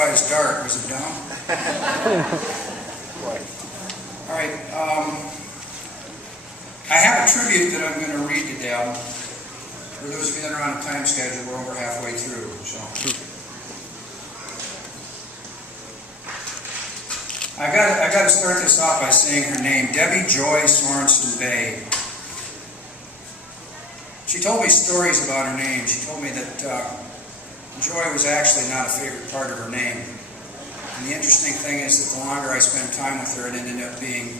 classify as dark. Was it dumb? All right. I have a tribute that I'm going to read to Deb. For those of you that are on a time schedule, we're over halfway through. So I got to start this off by saying her name, Debbie Joy Sorenson Boeh. She told me stories about her name. She told me that joy was actually not a favorite part of her name. And the interesting thing is that the longer I spent time with her, it ended up being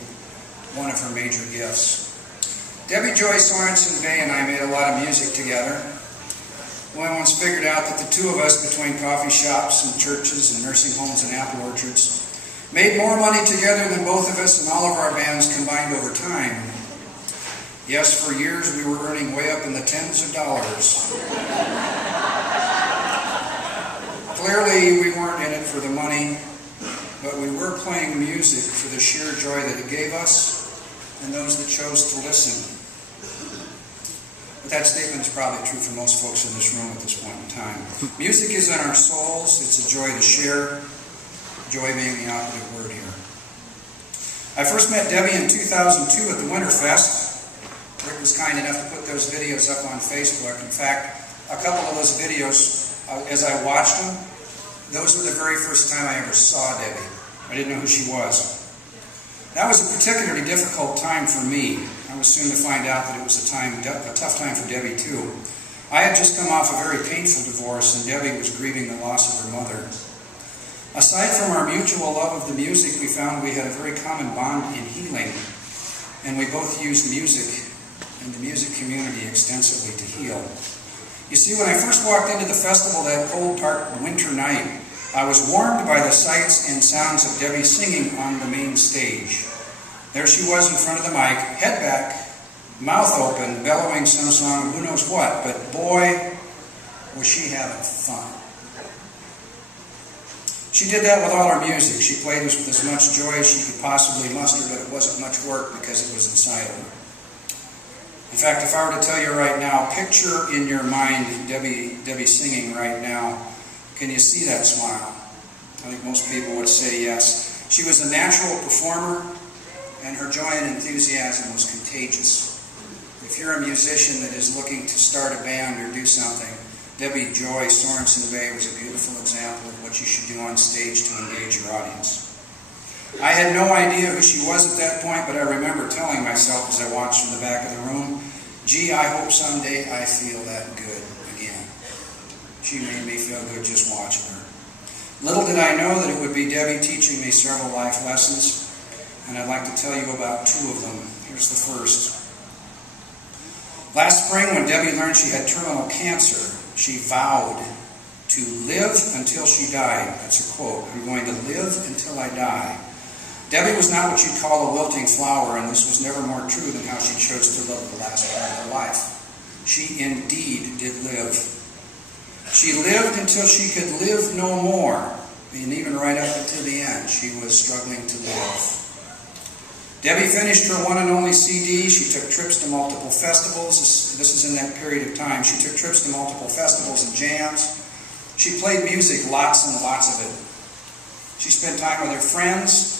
one of her major gifts. Debbie Joy Sorenson Boeh and I made a lot of music together. We once figured out that the two of us, between coffee shops and churches and nursing homes and apple orchards, made more money together than both of us and all of our bands combined over time. Yes, for years we were earning way up in the tens of dollars. Clearly we weren't in it for the money, but we were playing music for the sheer joy that it gave us and those that chose to listen. But that statement is probably true for most folks in this room at this point in time. Music is in our souls. It's a joy to share, joy being the operative word here. I first met Debbie in 2002 at the Winterfest. Rick was kind enough to put those videos up on Facebook. In fact, a couple of those videos, as I watched them, those were the very first time I ever saw Debbie. I didn't know who she was. That was a particularly difficult time for me. I was soon to find out that it was a tough time for Debbie too. I had just come off a very painful divorce, and Debbie was grieving the loss of her mother. Aside from our mutual love of the music, we found we had a very common bond in healing, and we both used music and the music community extensively to heal. You see, when I first walked into the festival that cold, dark winter night, I was warmed by the sights and sounds of Debbie singing on the main stage. There she was in front of the mic, head back, mouth open, bellowing some song, who knows what, but boy, was she having fun. She did that with all her music. She played with as much joy as she could possibly muster, but it wasn't much work because it was inside of her. In fact, if I were to tell you right now, picture in your mind Debbie singing right now, can you see that smile? I think most people would say yes. She was a natural performer, and her joy and enthusiasm was contagious. If you're a musician that is looking to start a band or do something, Debbie Joy Sorenson Boeh was a beautiful example of what you should do on stage to engage your audience. I had no idea who she was at that point, but I remember telling myself as I watched from the back of the room, gee, I hope someday I feel that good again. She made me feel good just watching her. Little did I know that it would be Debbie teaching me several life lessons, and I'd like to tell you about two of them. Here's the first. Last spring, when Debbie learned she had terminal cancer, she vowed to live until she died. That's a quote. I'm going to live until I die. Debbie was not what you'd call a wilting flower, and this was never more true than how she chose to live the last part of her life. She indeed did live. She lived until she could live no more, and even right up until the end, she was struggling to live. Debbie finished her one and only CD. She took trips to multiple festivals. This is in that period of time. She took trips to multiple festivals and jams. She played music, lots and lots of it. She spent time with her friends.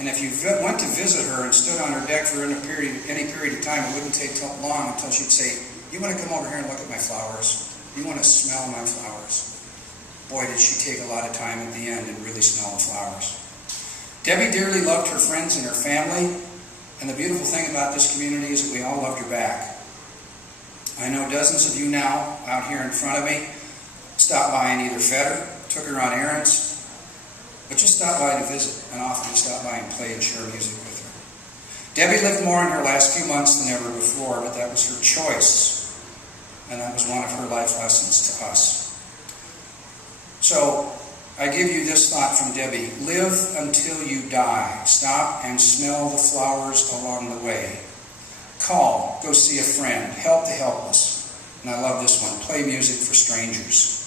And if you went to visit her and stood on her deck for any period of time, it wouldn't take long until she'd say, you want to come over here and look at my flowers? You want to smell my flowers? Boy, did she take a lot of time at the end and really smell the flowers. Debbie dearly loved her friends and her family, and the beautiful thing about this community is that we all loved her back. I know dozens of you now out here in front of me stopped by and either fed her, took her on errands, but just stopped by to visit, and often stopped by and play and share music with her. Debbie lived more in her last few months than ever before, but that was her choice, and that was one of her life lessons to us. So, I give you this thought from Debbie. Live until you die. Stop and smell the flowers along the way. Call, go see a friend, help the helpless. And I love this one, play music for strangers.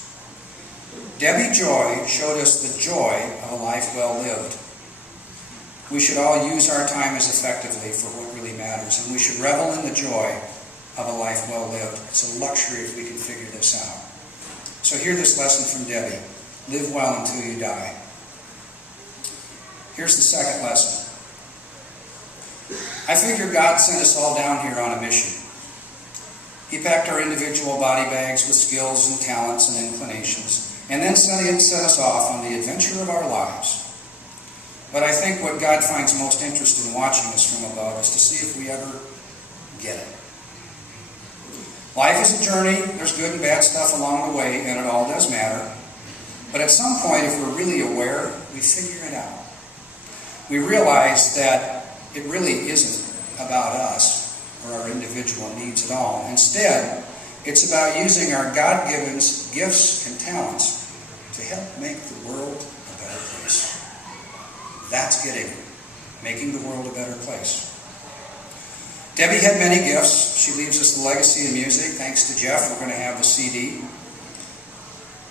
Debbie Joy showed us the joy of a life well lived. We should all use our time as effectively for what really matters, and we should revel in the joy of a life well lived. It's a luxury if we can figure this out. So hear this lesson from Debbie. Live well until you die. Here's the second lesson. I figure God sent us all down here on a mission. He packed our individual body bags with skills and talents and inclinations, and then sent us off on the adventure of our lives. But I think what God finds most interest in watching us from above is to see if we ever get it. Life is a journey. There's good and bad stuff along the way, and it all does matter. But at some point, if we're really aware, we figure it out. We realize that it really isn't about us or our individual needs at all. Instead, it's about using our God-given gifts and talents to help make the world a better place. That's getting it. Making the world a better place. Debbie had many gifts. She leaves us the legacy of music. Thanks to Jeff, we're going to have the CD.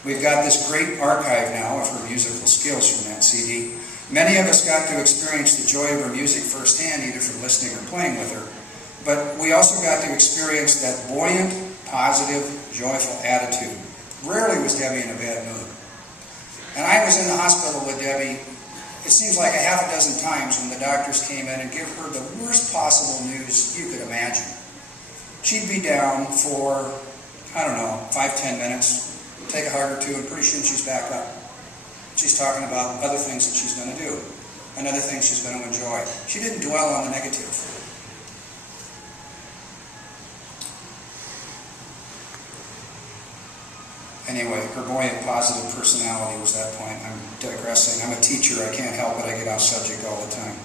We've got this great archive now of her musical skills from that CD. Many of us got to experience the joy of her music firsthand, either from listening or playing with her. But we also got to experience that buoyant, positive, joyful attitude. Rarely was Debbie in a bad mood. And I was in the hospital with Debbie, it seems like a half a dozen times when the doctors came in and gave her the worst possible news you could imagine. She'd be down for, 5-10 minutes, take a hug or two, and pretty soon she's back up. She's talking about other things that she's going to do, and other things she's going to enjoy. She didn't dwell on the negative. Anyway, her buoyant, positive personality was that point. I'm digressing. I'm a teacher. I can't help it. I get off subject all the time.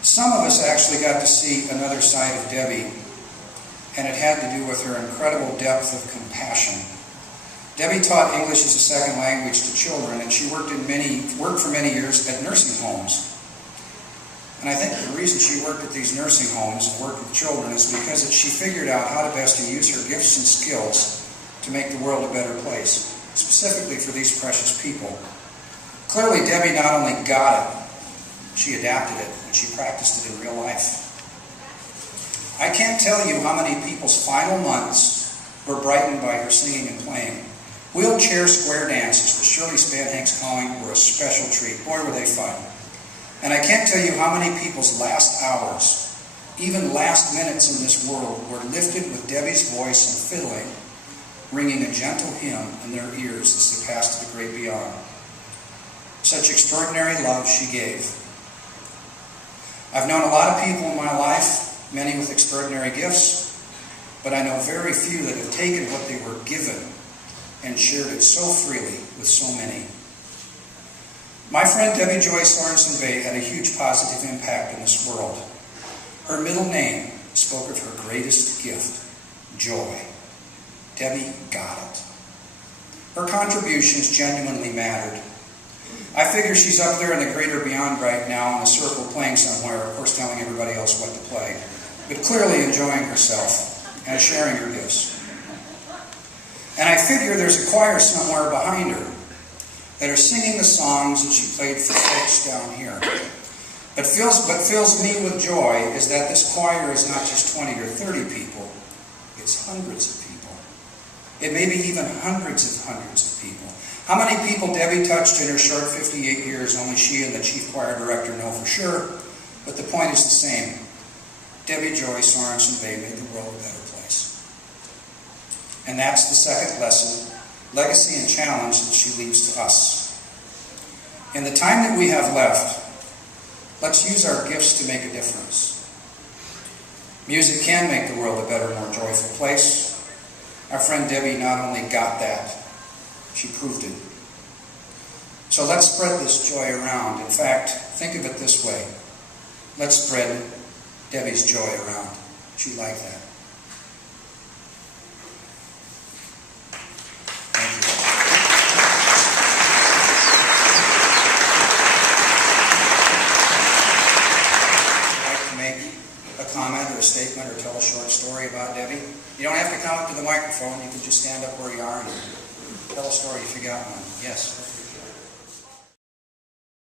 Some of us actually got to see another side of Debbie, and it had to do with her incredible depth of compassion. Debbie taught English as a second language to children, and she worked for many years at nursing homes. And I think the reason she worked at these nursing homes and worked with children is because she figured out how to best use her gifts and skills to make the world a better place, specifically for these precious people. Clearly, Debbie not only got it, she adapted it, and she practiced it in real life. I can't tell you how many people's final months were brightened by her singing and playing. Wheelchair square dances, the Shirley Spanhank's calling, were a special treat. Boy, were they fun. And I can't tell you how many people's last hours, even last minutes in this world, were lifted with Debbie's voice and fiddling, ringing a gentle hymn in their ears as they passed to the great beyond. Such extraordinary love she gave. I've known a lot of people in my life, many with extraordinary gifts, but I know very few that have taken what they were given and shared it so freely with so many. My friend Debbie Joy Sorenson Boeh had a huge positive impact in this world. Her middle name spoke of her greatest gift, joy. Debbie got it. Her contributions genuinely mattered. I figure she's up there in the greater beyond right now in a circle playing somewhere, of course telling everybody else what to play, but clearly enjoying herself and sharing her gifts. And I figure there's a choir somewhere behind her that are singing the songs that she played for folks down here. But what fills me with joy is that this choir is not just 20 or 30 people, it's hundreds of people. It may be even hundreds of people. How many people Debbie touched in her short 58 years, only she and the chief choir director know for sure, but the point is the same. Debbie Joy Sorenson Boeh made the world a better place. And that's the second lesson, legacy and challenge that she leaves to us. In the time that we have left, let's use our gifts to make a difference. Music can make the world a better, more joyful place. Our friend Debbie not only got that, she proved it. So let's spread this joy around. In fact, think of it this way. Let's spread Debbie's joy around. She'd like that. Comment or a statement or tell a short story about Debbie. You don't have to come up to the microphone. You can just stand up where you are and tell a story if you got one. Yes?